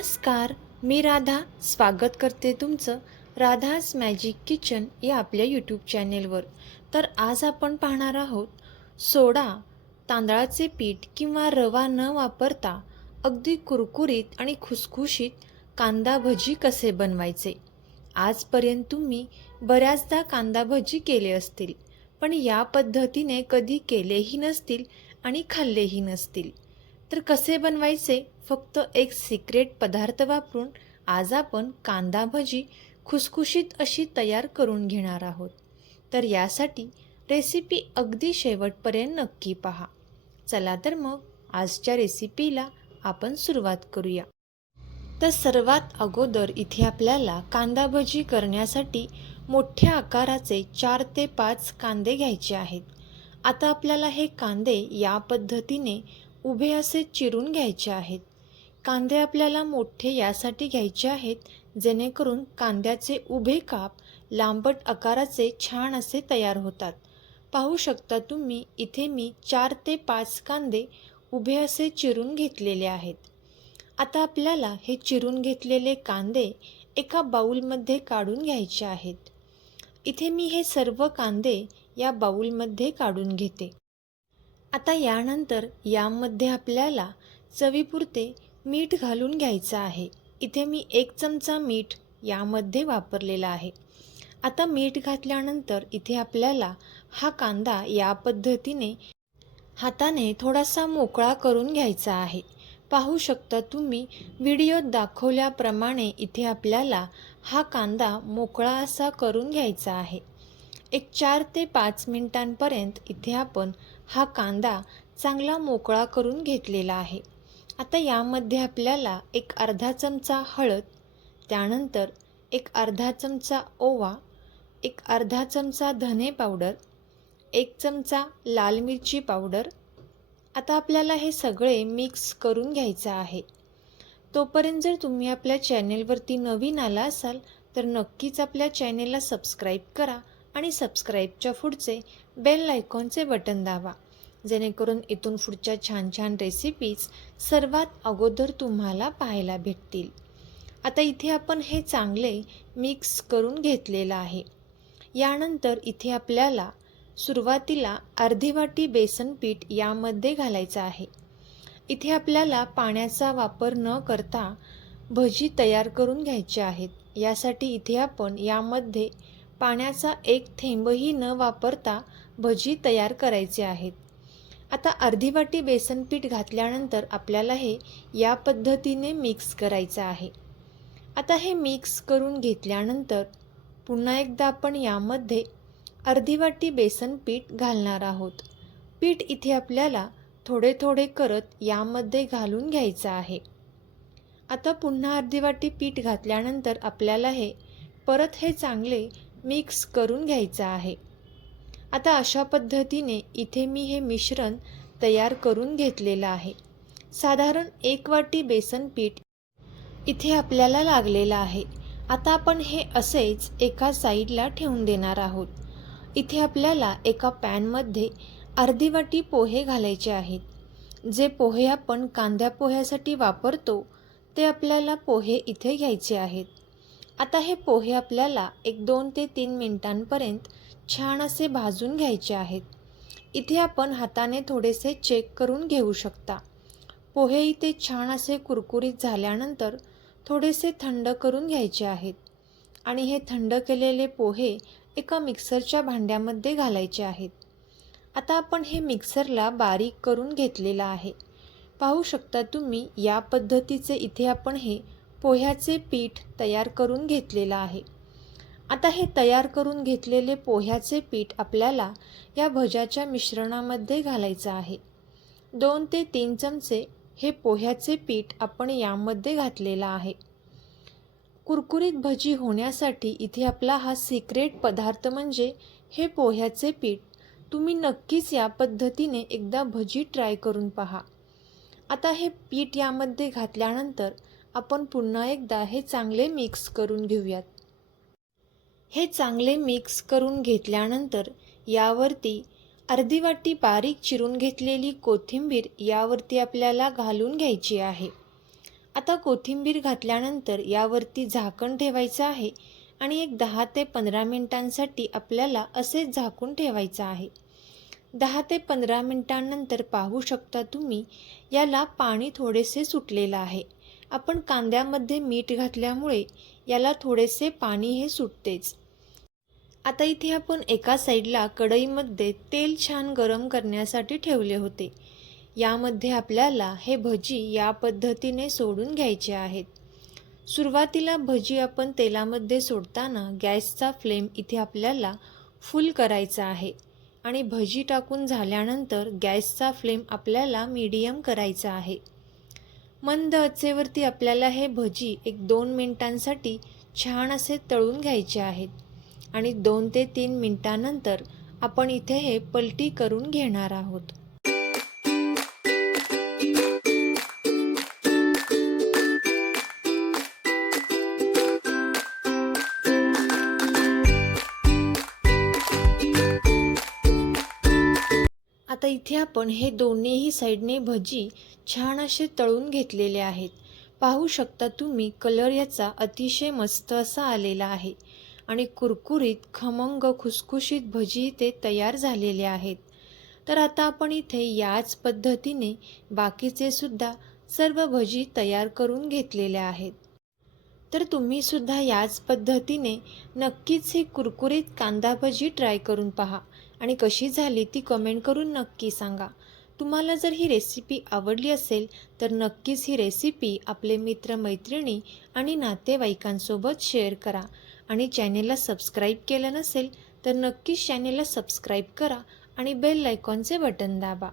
नमस्कार मी राधा. स्वागत करते तुमचं राधाज मॅजिक किचन या आपल्या यूट्यूब चॅनेलवर. तर आज आपण पाहणार आहोत सोडा तांदळाचे पीठ किंवा रवा न वापरता अगदी कुरकुरीत आणि खुसखुशीत कांदा भजी कसे बनवायचे? आजपर्यंत तुम्ही बऱ्याचदा कांदा भजी केले असतील पण या पद्धतीने कधी केलेही नसतील आणि खाल्लेही नसतील. तर कसे बनवायचे? फक्त एक सिक्रेट पदार्थ वापरून आज आपण कांदा भजी खुसखुशीत अशी तयार करून घेणार आहोत. तर यासाठी रेसिपी अगदी शेवटपर्यंत नक्की पहा. चला तर मग आजच्या रेसिपीला आपण सुरुवात करूया. तर सर्वात अगोदर इथे आपल्याला कांदा भजी करण्यासाठी मोठ्या आकाराचे चार ते पाच कांदे घ्यायचे आहेत. आता आपल्याला हे कांदे या पद्धतीने उभे असे चिरून घ्यायचे आहेत. कांदे आपल्याला मोठे यासाठी घ्यायचे आहेत जेणेकरून कांद्याचे उभे काप लांबट आकाराचे छान असे तयार होतात. पाहू शकता तुम्ही इथे मी चार ते पाच कांदे उभे असे चिरून घेतलेले आहेत. आता आपल्याला हे चिरून घेतलेले कांदे एका बाऊलमध्ये काढून घ्यायचे आहेत. इथे मी हे सर्व कांदे या बाऊलमध्ये काढून घेते. आता यानंतर यामध्ये आपल्याला चवीपुरते मीठ घालून घ्यायचं आहे. इथे मी एक चमचा मीठ यामध्ये वापरलेला आहे. आता मीठ घातल्यानंतर इथे आपल्याला हा कांदा या पद्धतीने हाताने थोडासा मोकळा करून घ्यायचा आहे. पाहू शकता तुम्ही व्हिडिओत दाखवल्याप्रमाणे इथे आपल्याला हा कांदा मोकळा असा करून घ्यायचा आहे. एक चार ते पाच मिनिटांपर्यंत इथे आपण हा कांदा चांगला मोकळा करून घेतलेला आहे. आता यामध्ये आपल्याला एक अर्धा चमचा हळद त्यानंतर एक अर्धा चमचा ओवा एक अर्धा चमचा धने पावडर एक चमचा लाल मिरची पावडर. आता आपल्याला हे सगळे मिक्स करून घ्यायचं आहे. तोपर्यंत जर तुम्ही आपल्या चॅनेलवरती नवीन आला असाल तर नक्कीच आपल्या चॅनेलला सबस्क्राईब करा आणि सबस्क्राईबच्या पुढचे बेल आयकॉनचे बटन दाबा. जेणेकरून इथून पुढच्या छान छान रेसिपीज सर्वात अगोदर तुम्हाला पाहायला भेटतील. आता इथे आपण हे चांगले मिक्स करून घेतलेलं आहे. यानंतर इथे आपल्याला सुरुवातीला अर्धी वाटी बेसन पीठ यामध्ये घालायचं आहे. इथे आपल्याला पाण्याचा वापर न करता भजी तयार करून घ्यायचे आहेत. यासाठी इथे आपण यामध्ये पाण्याचा एक थेंबही न वापरता भजी तयार करायचे आहेत. आता अर्धी वाटी बेसन पीठ घातल्यानंतर आपल्याला हे या पद्धतीने मिक्स करायचं आहे. आता हे मिक्स करून घेतल्यानंतर पुन्हा एकदा आपण यामध्ये अर्धी वाटी बेसन पीठ घालणार आहोत. पीठ इथे आपल्याला थोडे थोडे करत यामध्ये घालून घ्यायचं आहे. आता पुन्हा अर्धी वाटी पीठ घातल्यानंतर आपल्याला हे परत हे चांगले मिक्स करून घ्यायचं आहे. आता अशा पद्धतीने इथे मी हे मिश्रण तयार करून घेतलेलं आहे. साधारण एक वाटी बेसन पीठ इथे आपल्याला लागलेलं आहे. आता आपण हे असेच एका साईडला ठेवून देणार आहोत. इथे आपल्याला एका पॅनमध्ये अर्धी वाटी पोहे घालायचे आहेत. जे पोहे आपण कांद्या पोह्यासाठी वापरतो ते आपल्याला पोहे इथे घ्यायचे आहेत. आता हे पोहे आपल्याला एक दोन ते तीन मिनिटांपर्यंत छान असे भाजून घ्यायचे आहेत. इथे आपण हाताने थोडेसे चेक करून घेऊ शकता. पोहे इथे छान असे कुरकुरीत झाल्यानंतर थोडेसे थंड करून घ्यायचे आहेत. आणि हे थंड केलेले पोहे एका मिक्सरच्या भांड्यामध्ये घालायचे आहेत. आता आपण हे मिक्सरला बारीक करून घेतलेलं आहे. पाहू शकता तुम्ही या पद्धतीचे इथे आपण हे पोह्याचे पीठ तयार करून घेतलेलं आहे. आता हे तयार करून घेतलेले पोह्याचे पीठ आपल्याला या भज्याच्या मिश्रणामध्ये घालायचं आहे. दोन ते तीन चमचे हे पोह्याचे पीठ आपण यामध्ये घातलेलं आहे. कुरकुरीत भजी होण्यासाठी इथे आपला हा सिक्रेट पदार्थ म्हणजे हे पोह्याचे पीठ. तुम्ही नक्कीच या पद्धतीने एकदा भजी ट्राय करून पहा. आता हे पीठ यामध्ये घातल्यानंतर आपण पुन्हा एकदा हे चांगले मिक्स करून घेऊयात. हे चांगले मिक्स करून घेतल्यानंतर यावरती अर्धी वाटी बारीक चिरून घेतलेली कोथिंबीर यावरती आपल्याला घालून घ्यायची आहे. आता कोथिंबीर घातल्यानंतर यावरती झाकण ठेवायचं आहे आणि एक दहा ते पंधरा मिनिटांसाठी आपल्याला असेच झाकून ठेवायचं आहे. दहा ते पंधरा मिनिटांनंतर पाहू शकता तुम्ही याला पाणी थोडेसे सुटलेलं आहे. आपण कांद्यामध्ये मीठ घातल्यामुळे याला थोडेसे पाणी हे सुटतेच. आता इथे आपण एका साईडला कढईमध्ये तेल छान गरम करण्यासाठी ठेवले होते. यामध्ये आपल्याला हे भजी या पद्धतीने सोडून घ्यायचे आहेत. सुरुवातीला भजी आपण तेलामध्ये सोडताना गॅसचा फ्लेम इथे आपल्याला फुल करायचा आहे आणि भजी टाकून झाल्यानंतर गॅसचा फ्लेम आपल्याला मीडियम करायचा आहे. मंद आचेवरती आपल्याला हे भजी एक दोन मिनिटांसाठी छान असे तळून घ्यायचे आहेत. आणि दोन ते तीन मिनिटानंतर आपण इथे हे पलटी करून घेणार आहोत. आता इथे आपण हे दोन्हीही साईडने भजी छान असे तळून घेतलेले आहेत. पाहू शकता तुम्ही कलर याचा अतिशय मस्त असा आलेला आहे आणि कुरकुरीत खमंग खुसखुशीत भजी ते तयार झालेले आहेत. तर आता आपण इथे याच पद्धतीने बाकीचे सुद्धा सर्व भजी तयार करून घेतलेल्या आहेत. तर तुम्ही सुद्धा याच पद्धतीने नक्कीच ही कुरकुरीत कांदा भजी ट्राय करून पहा आणि कशी झाली ती कमेंट करून नक्की सांगा. तुम्हाला जर ही रेसिपी आवडली असेल तर नक्कीच ही रेसिपी आपले मित्रमैत्रिणी आणि नातेवाईकांसोबत शेअर करा. आणि चॅनेलला सबस्क्राईब केलं नसेल तर नक्कीच चॅनेलला सबस्क्राईब करा आणि बेल आयकॉनचे बटन दाबा.